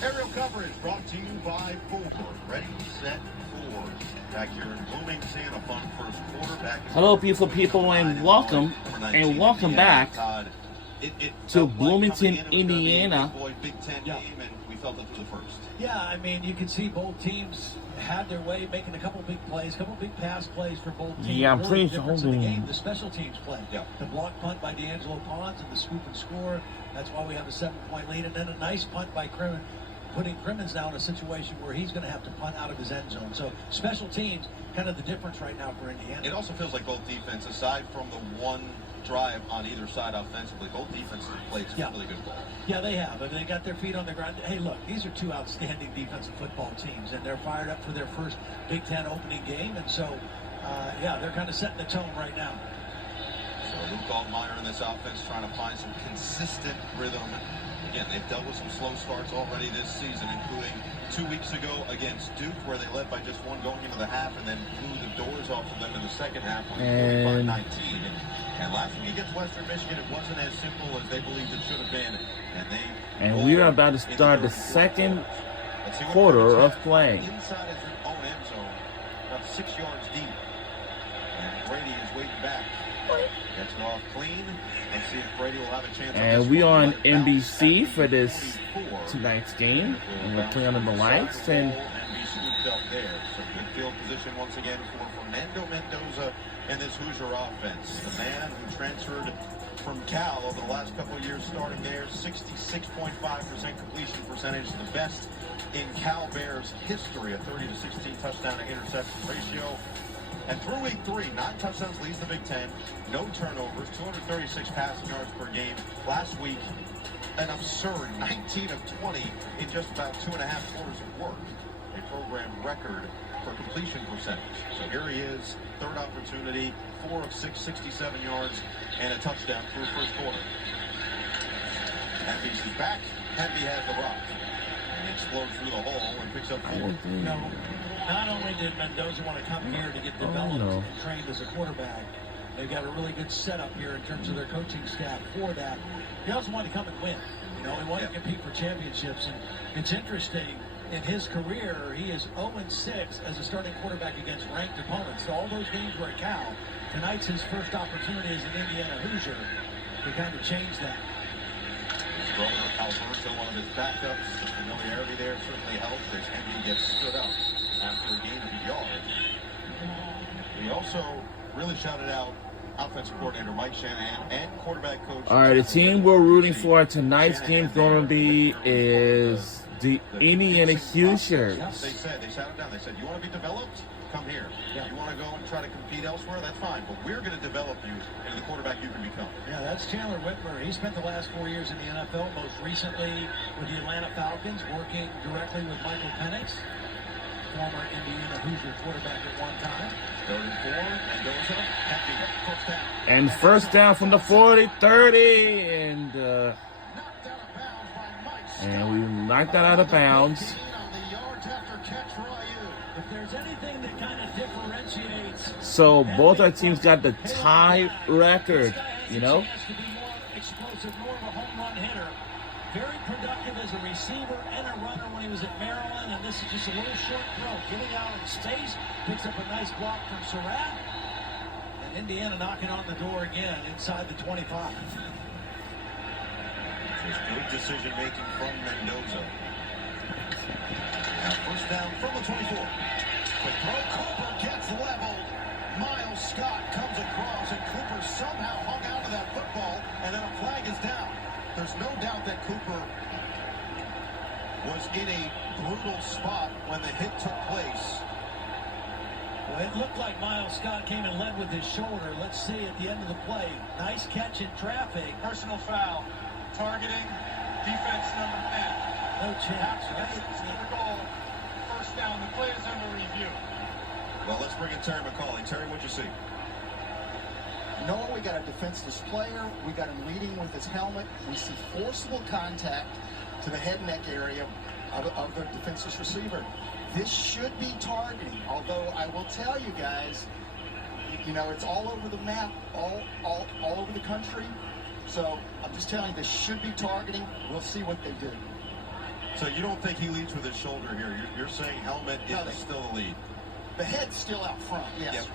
Aerial coverage brought to you by Ford. Ready, set, Ford. Back here in Bloomington, a fun first quarter. Hello, beautiful people, and welcome back to Bloomington, Indiana. Big Ten game, and we felt it for the first. Yeah, I mean, you can see both teams had their way, making a couple big plays, couple big pass plays for both teams. Yeah, I'm really pleased. in the game, the special teams play. Yeah. The block punt by D'Angelo Pons and the scoop and score. That's why we have a 7-point lead. And then a nice punt by Crimmins, putting Crimmins now in a situation where he's going to have to punt out of his end zone. So special teams, kind of the difference right now for Indiana. It also feels like both defense, aside from the one drive on either side offensively, both defenses have played some really good ball. Yeah, they have. And they got their feet on the ground. Hey, look, these are two outstanding defensive football teams, and they're fired up for their first Big Ten opening game. And so, they're kind of setting the tone right now. So Luke Altmaier in this offense trying to find some consistent rhythm. Again, they've dealt with some slow starts already this season, including 2 weeks ago against Duke, where they led by just one going into the half and then blew the doors off of them in the second half when they were 45-19. And last week against Western Michigan, it wasn't as simple as they believed it should have been. And we are about to start the second quarter of play. Inside his own end zone, about 6 yards deep. And Brady is waiting back. Gets it off clean. Let's see if Brady will have a chance. And we are on NBC for this tonight's game. And we're playing under the lights. And be scooped up there. So good field position once again for Fernando Mendoza and this Hoosier offense. The man who transferred from Cal over the last couple of years starting there, 66.5% completion percentage, the best in Cal Bears history, a 30-16 touchdown to interception ratio. And through week 3, 9 touchdowns leads the Big Ten, no turnovers, 236 passing yards per game. Last week, an absurd 19 of 20 in just about 2.5 quarters of work, a program record for completion percentage. So here he is, third opportunity, 4 of 6, 67 yards, and a touchdown through first quarter. Hemby's back. Hemby has the rock. And explodes through the hole and picks up 4. Not only did Mendoza want to come here to get developed and trained as a quarterback, they've got a really good setup here in terms of their coaching staff for that. He also wanted to come and win. He wanted to compete for championships. And it's interesting, in his career, he is 0-6 as a starting quarterback against ranked opponents. So all those games were at Cal. Tonight's his first opportunity as an Indiana Hoosier to kind of change that. His brother, Alberto, one of his backups. The familiarity there certainly helped as Hemby gets stood up after a gain of a yard. He also really shouted out offensive coordinator Mike Shanahan and quarterback coach. All right, the team we're rooting for tonight's game is going to be is the Indiana Hoosiers. They sat him down. They said, you want to be developed? Come here. You want to go and try to compete elsewhere? That's fine. But we're going to develop you into the quarterback you can become. Yeah, that's Chandler Whitmer. He spent the last 4 years in the NFL, most recently with the Atlanta Falcons, working directly with Michael Penix, former Indiana Hoosier quarterback at one time. 3rd and 4, Mendoza, Hemby, first down. And first down from the 40, 30, and we knocked that out of bounds. If there's anything that kind of differentiates, so both our teams got the tie record, Explosive, more of a home run hitter. Very productive as a receiver and a runner when he was at Maryland, and this is just a little short throw. Getting out in space, picks up a nice block from Surratt, and Indiana knocking on the door again inside the 25. Just good decision making from Mendoza. Now first down from the 24. Quick throw, Cooper gets leveled. Miles Scott comes across, and Cooper somehow hung out of that football, and then a flag is down. There's no doubt that Cooper was in a brutal spot when the hit took place. Well, it looked like Miles Scott came and led with his shoulder. Let's see at the end of the play. Nice catch in traffic. Personal foul. Targeting. Defense number 10. No chance, right? Center goal. First down. The play is under review. Well, let's bring in Terry McCauley. Terry, what'd you see? We got a defenseless player. We got him leading with his helmet. We see forcible contact to the head and neck area of the defenseless receiver. This should be targeting, although I will tell you guys, it's all over the map, all over the country. So I'm just telling you, this should be targeting. We'll see what they do. So you don't think he leads with his shoulder here? You're saying helmet is still the lead. The head's still out front. Yes, Yep. you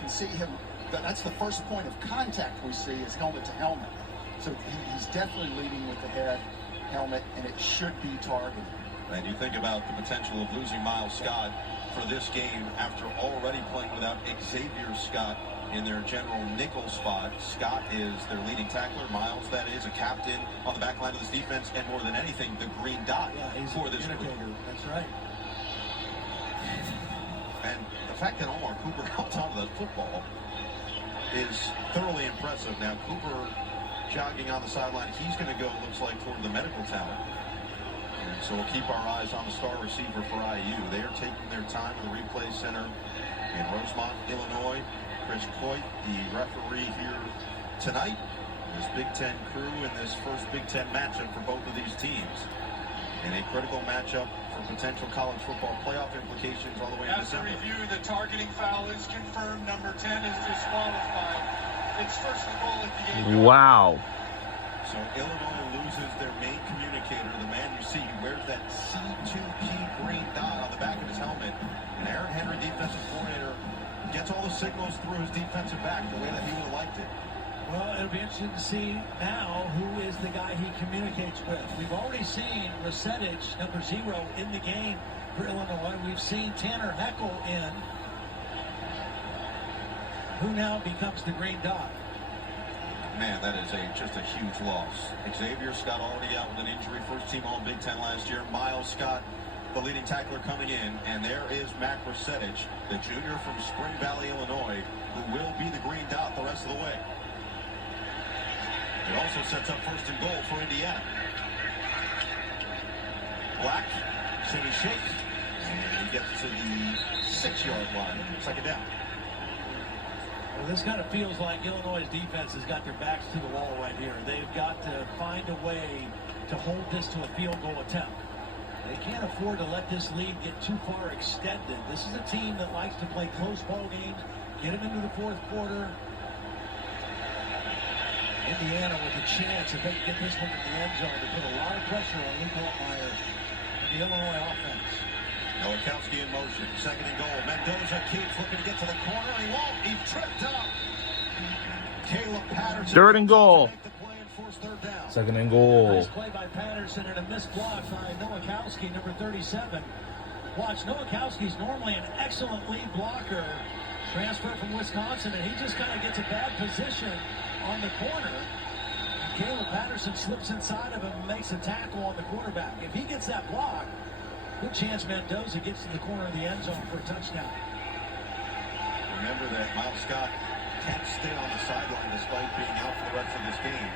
can see him. That's the first point of contact we see is helmet to helmet. So he's definitely leading with the head, helmet, and it should be targeted. And you think about the potential of losing Miles Scott for this game after already playing without Xavier Scott in their general nickel spot. Scott is their leading tackler. Miles, that is, a captain on the back line of this defense, and more than anything, the green dot for this group. That's right. And the fact that Omar Cooper held onto that football is thoroughly impressive. Now, Cooper jogging on the sideline. He's going to go, looks like, toward the medical talent. And so we'll keep our eyes on the star receiver for IU. They are taking their time in the replay center in Rosemont, Illinois. Chris Coit, the referee here tonight. This Big Ten crew in this first Big Ten matchup for both of these teams. And a critical matchup for potential college football playoff implications all the way into After December. review, the targeting foul is confirmed. Number 10 is disqualified. It's first and goal at the 8-yard. Wow. So Illinois loses their main communicator, the man you see. He wears that C2P green dot on the back of his helmet. And Aaron Henry, defensive coordinator, gets all the signals through his defensive back the way that he would have liked it. Well, it'll be interesting to see now who is the guy he communicates with. We've already seen Resetich, number 0, in the game for Illinois. We've seen Tanner Heckel in, who now becomes the green dot. Man, that is just a huge loss. Xavier Scott already out with an injury, first team All Big Ten last year. Miles Scott, the leading tackler, coming in, and there is Mac Resetich, the junior from Spring Valley, Illinois, who will be the green dot the rest of the way. It also sets up first and goal for Indiana. Black, Jimmy Shake, and he gets to the 6-yard line, second down. Well, this kind of feels like Illinois' defense has got their backs to the wall right here. They've got to find a way to hold this to a field goal attempt. They can't afford to let this lead get too far extended. This is a team that likes to play close ball games, get them into the fourth quarter. Indiana with a chance, if they can get this one in the end zone, to put a lot of pressure on Luke Altmaier and the Illinois offense. Nowakowski in motion, second and goal. Mendoza keeps looking to get to the corner. He won't. He's tripped up. Caleb Patterson. Third and goal. Make the play and force third down. Second and goal. Nice play by Patterson and a missed block by Nowakowski, number 37. Watch, Nowakowski's normally an excellent lead blocker. Transfer from Wisconsin, and he just kind of gets a bad position on the corner. And Caleb Patterson slips inside of him and makes a tackle on the quarterback. If he gets that block, good chance Mendoza gets to the corner of the end zone for a touchdown. Remember that Miles Scott can't stay on the sideline despite being out for the rest of this game.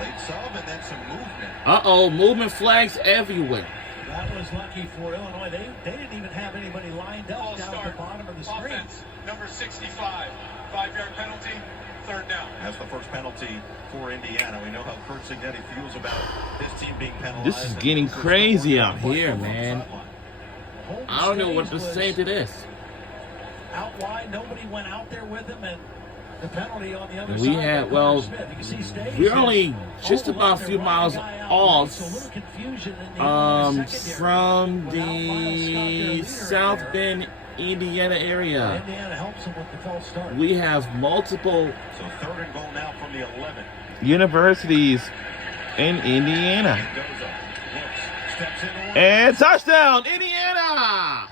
Late sub and then some movement. Uh-oh, movement flags everywhere. That was lucky for Illinois. They didn't even have anybody lined up down at the bottom of the screen. Offense, number 65. 5-yard penalty, third down. That's the first penalty for Indiana. We know how Kurt Signetti feels about his team being penalized. This is getting crazy out here, man. I don't know what to say to this. Out wide, nobody went out there with him, and the penalty on the other We side. had, well, we're only just about a few miles off from the South Bend, Indiana area. Indiana helps him with the false start. We have multiple So third and goal now from the 11. universities in Indiana. Mendoza looks, steps in, And touchdown, Indiana!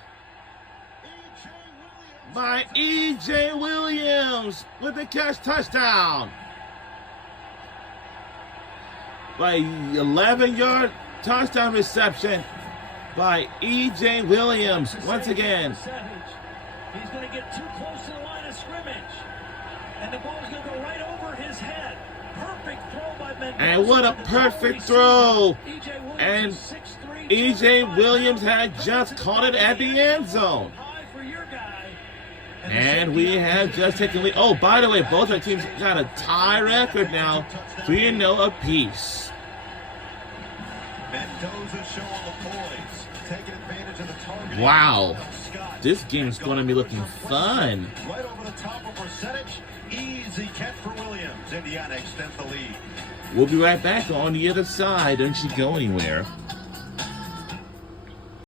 By E.J. Williams with the catch, touchdown. By 11-yard touchdown reception by E.J. Williams. Once again. He's going to get too close to the line of scrimmage. And the ball's going to go right over his head. Perfect throw by Mendoza. And what a perfect throw. And E.J. Williams had just caught it at the end zone. And we have just taken lead. Oh, by the way, both our teams got a tie record now. 3-0 apiece. Mendoza showing the poise, taking advantage of the target. Wow. This game is going to be looking fun. Right over the top of Resetich. Easy catch for Williams. Indiana extends the lead. We'll be right back on the other side. Don't you go anywhere.